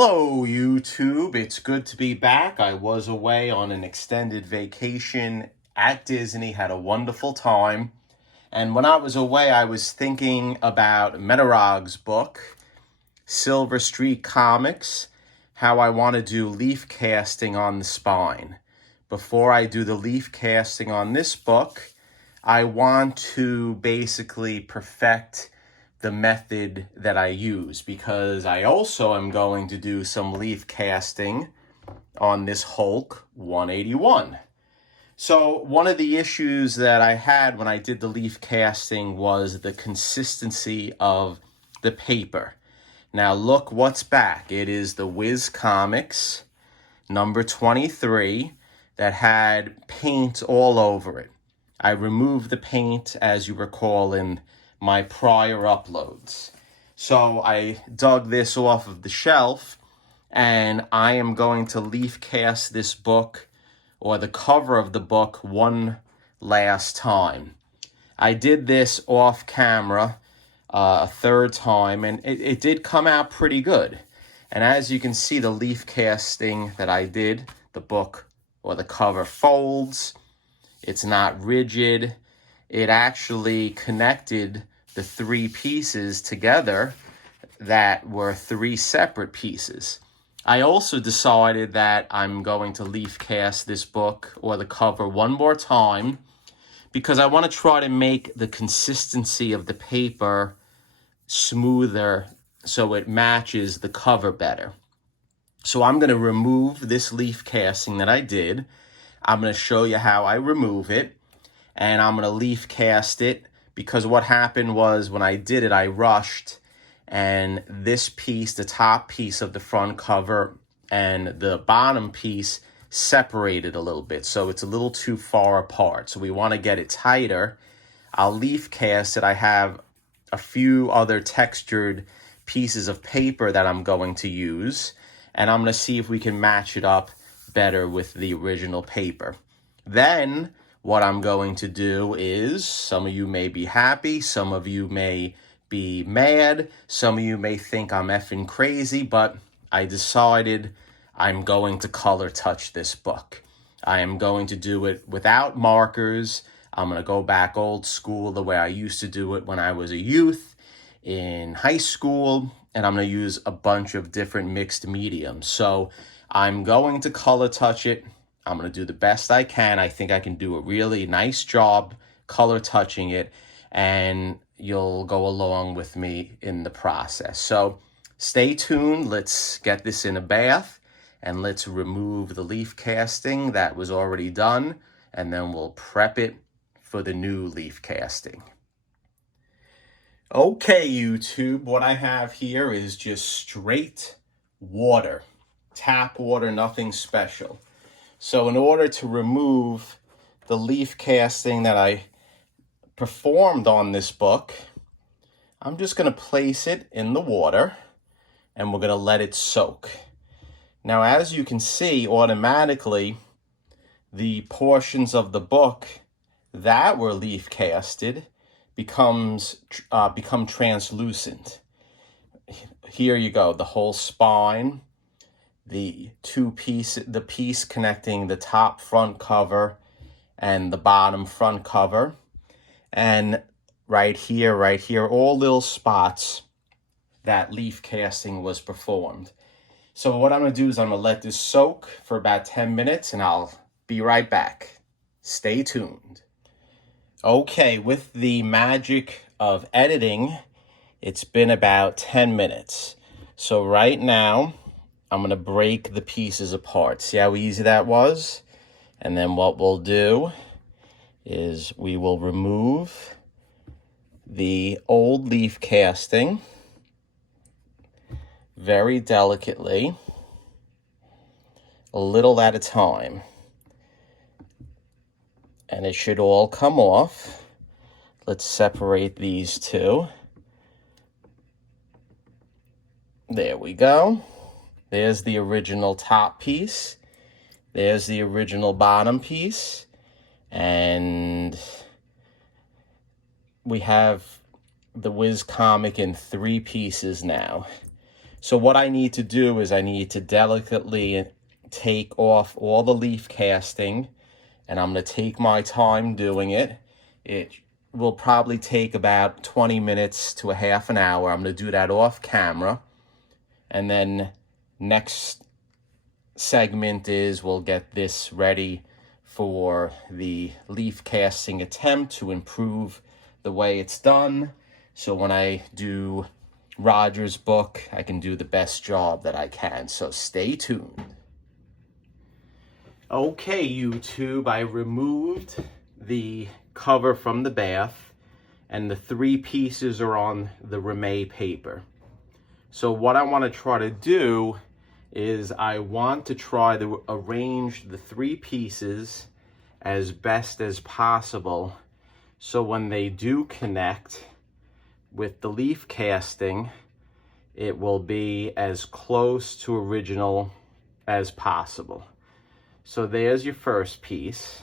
Hello, YouTube. It's good to be back. I was away on an extended vacation at Disney, had a wonderful time. And when I was away, I was thinking about Metarog's book, Silver Street Comics, how I want to do leaf casting on the spine. Before I do the leaf casting on this book, I want to basically perfect the method that I use, because I also am going to do some leaf casting on this Hulk 181. So one of the issues that I had when I did the leaf casting was the consistency of the paper. Now look what's back. It is the Wiz Comics number 23 that had paint all over it. I removed the paint, as you recall, in my prior uploads. So I dug this off of the shelf, and I am going to leaf cast this book, or the cover of the book, one last time. I did this off camera a third time, and it did come out pretty good. And as you can see, the leaf casting that I did, the book or the cover folds. It's not rigid. It actually connected the three pieces together that were three separate pieces. I also decided that I'm going to leaf cast this book or the cover one more time, because I want to try to make the consistency of the paper smoother so it matches the cover better. So I'm going to remove this leaf casting that I did. I'm going to show you how I remove it, and I'm going to leaf cast it, because what happened was when I did it, I rushed, and this piece, the top piece of the front cover and the bottom piece separated a little bit. So it's a little too far apart. So we want to get it tighter. I'll leaf cast it. I have a few other textured pieces of paper that I'm going to use, and I'm going to see if we can match it up better with the original paper. Then what I'm going to do is, some of you may be happy, some of you may be mad, some of you may think I'm effing crazy, but I decided I'm going to color touch this book. I am going to do it without markers. I'm going to go back old school, the way I used to do it when I was a youth in high school, and I'm going to use a bunch of different mixed mediums. So I'm going to color touch it. I'm going to do the best I can. I think I can do a really nice job color touching it, and you'll go along with me in the process. So stay tuned. Let's get this in a bath, and let's remove the leaf casting that was already done, and then we'll prep it for the new leaf casting. Okay, YouTube, what I have here is just straight water. Tap water, nothing special. So in order to remove the leaf casting that I performed on this book, I'm just going to place it in the water, and we're going to let it soak. Now, as you can see, automatically, the portions of the book that were leaf casted become translucent. Here you go, the whole spine, the piece connecting the top front cover and the bottom front cover, and right here, all little spots that leaf casting was performed. So what I'm going to do is I'm going to let this soak for about 10 minutes, and I'll be right back. Stay tuned. Okay, with the magic of editing, it's been about 10 minutes. So right now, I'm going to break the pieces apart. See how easy that was? And then what we'll do is we will remove the old leaf casting very delicately, a little at a time. And it should all come off. Let's separate these two. There we go. There's the original top piece. There's the original bottom piece. And we have the Wiz comic in three pieces now. So what I need to do is I need to delicately take off all the leaf casting, and I'm going to take my time doing it. It will probably take about 20 minutes to a half an hour. I'm going to do that off camera. And then next segment is we'll get this ready for the leaf casting attempt to improve the way it's done. So when I do Roger's book, I can do the best job that I can. So stay tuned. Okay, YouTube, I removed the cover from the bath, and the 3 pieces are on the Rimet paper. So what I want to try to do is I want to try to arrange the 3 pieces as best as possible, so when they do connect with the leaf casting, it will be as close to original as possible. So there's your first piece,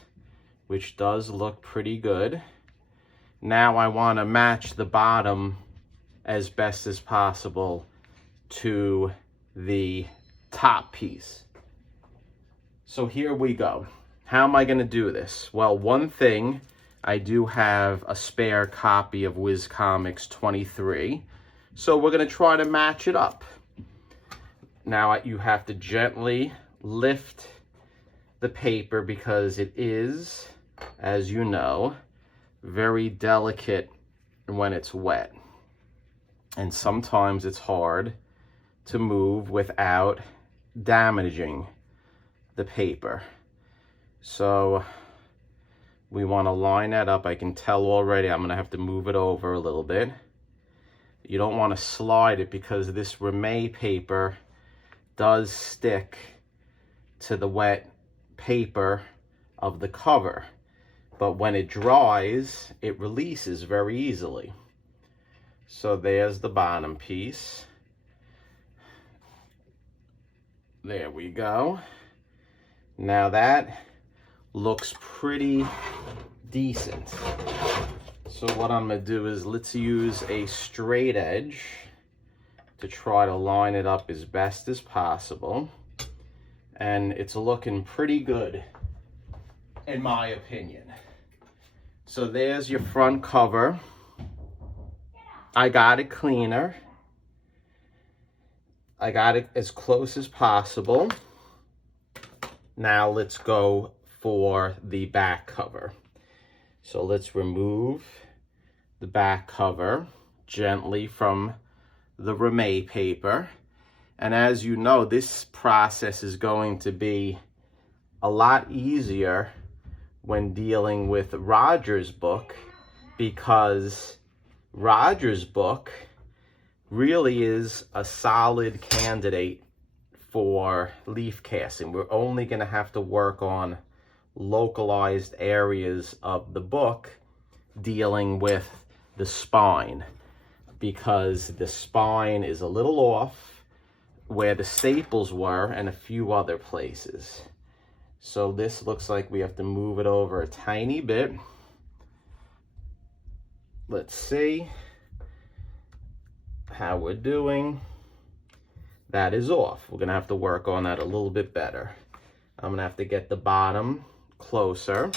which does look pretty good. Now I want to match the bottom as best as possible to the top piece. So here we go. How am I going to do this? Well, one thing, I do have a spare copy of Wiz Comics 23, so we're going to try to match it up. Now you have to gently lift the paper because it is, as you know, very delicate when it's wet. And sometimes it's hard to move without damaging the paper. So we want to line that up. I can tell already I'm going to have to move it over a little bit. You don't want to slide it because this Rimet paper does stick to the wet paper of the cover, but when it dries, it releases very easily. So there's the bottom piece. There we go. Now that looks pretty decent. So what I'm going to do is let's use a straight edge to try to line it up as best as possible. And it's looking pretty good, in my opinion. So there's your front cover. I got it cleaner. I got it as close as possible. Now let's go for the back cover. So let's remove the back cover gently from the Rimet paper. And as you know, this process is going to be a lot easier when dealing with Roger's book, because Roger's book really is a solid candidate for leaf casting. We're only going to have to work on localized areas of the book dealing with the spine, because the spine is a little off where the staples were and a few other places. So this looks like we have to move it over a tiny bit. Let's see how we're doing. That is off. We're gonna have to work on that a little bit better. I'm gonna have to get the bottom closer.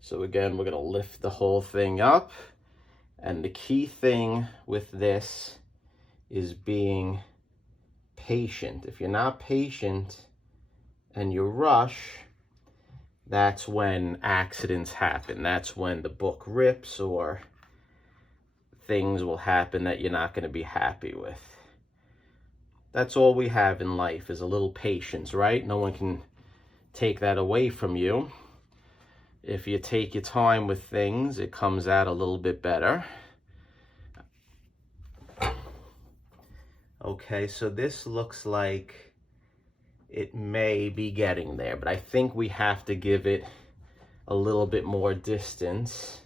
So again, we're gonna lift the whole thing up. And the key thing with this is being patient. If you're not patient and you rush, that's when accidents happen. That's when the book rips or things will happen that you're not going to be happy with. That's all we have in life, is a little patience, right? No one can take that away from you. If you take your time with things, it comes out a little bit better. Okay, so this looks like it may be getting there, but I think we have to give it a little bit more distance.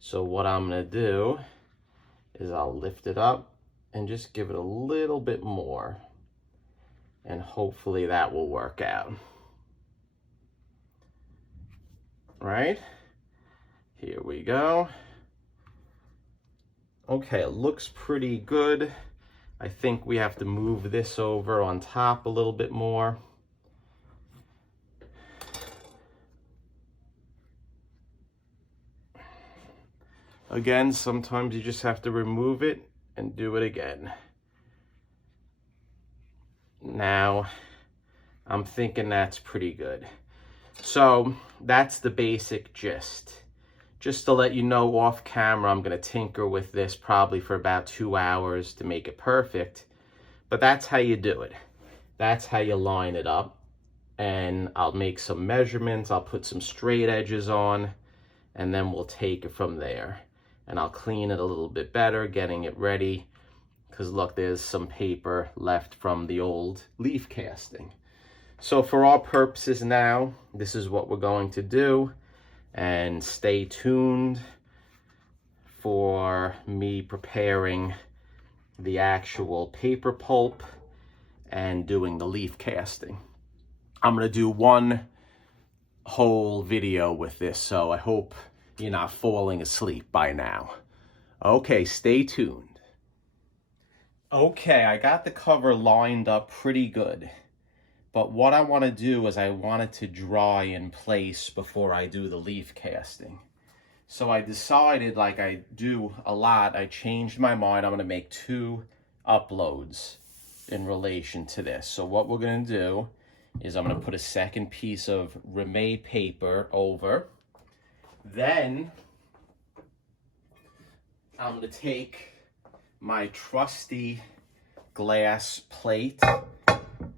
So what I'm going to do is I'll lift it up and just give it a little bit more, and hopefully that will work out. Right? Here we go. Okay, it looks pretty good. I think we have to move this over on top a little bit more. Again, sometimes you just have to remove it and do it again. Now, I'm thinking that's pretty good. So that's the basic gist. Just to let you know off camera, I'm gonna tinker with this probably for about 2 hours to make it perfect. But that's how you do it. That's how you line it up. And I'll make some measurements, I'll put some straight edges on, and then we'll take it from there. And I'll clean it a little bit better, getting it ready. Because look, there's some paper left from the old leaf casting. So for all purposes now, this is what we're going to do. And stay tuned for me preparing the actual paper pulp and doing the leaf casting. I'm going to do one whole video with this, so I hope you're not falling asleep by now. Okay, stay tuned. Okay, I got the cover lined up pretty good. But what I want to do is I want it to dry in place before I do the leaf casting. So I decided, like I do a lot, I changed my mind. I'm going to make 2 uploads in relation to this. So what we're going to do is I'm going to put a second piece of Rimet paper over. Then I'm going to take my trusty glass plate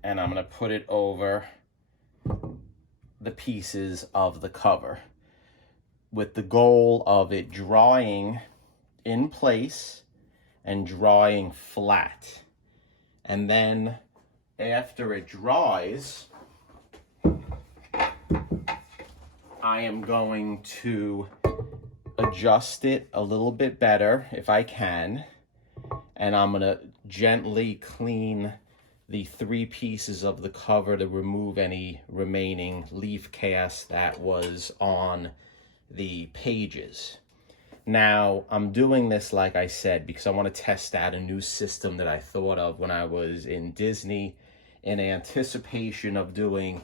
and I'm going to put it over the pieces of the cover with the goal of it drying in place and drying flat. And then after it dries, I am going to adjust it a little bit better if I can. And I'm going to gently clean the 3 pieces of the cover to remove any remaining leaf cast that was on the pages. Now, I'm doing this, like I said, because I want to test out a new system that I thought of when I was in Disney in anticipation of doing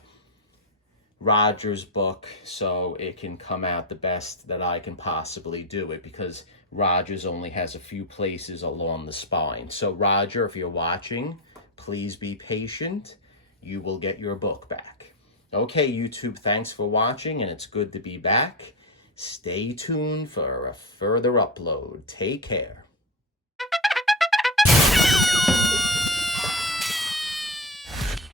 Roger's book, so it can come out the best that I can possibly do it, because Roger's only has a few places along the spine. So Roger, if you're watching, please be patient. You will get your book back. Okay, YouTube, thanks for watching, and it's good to be back. Stay tuned for a further upload. Take care.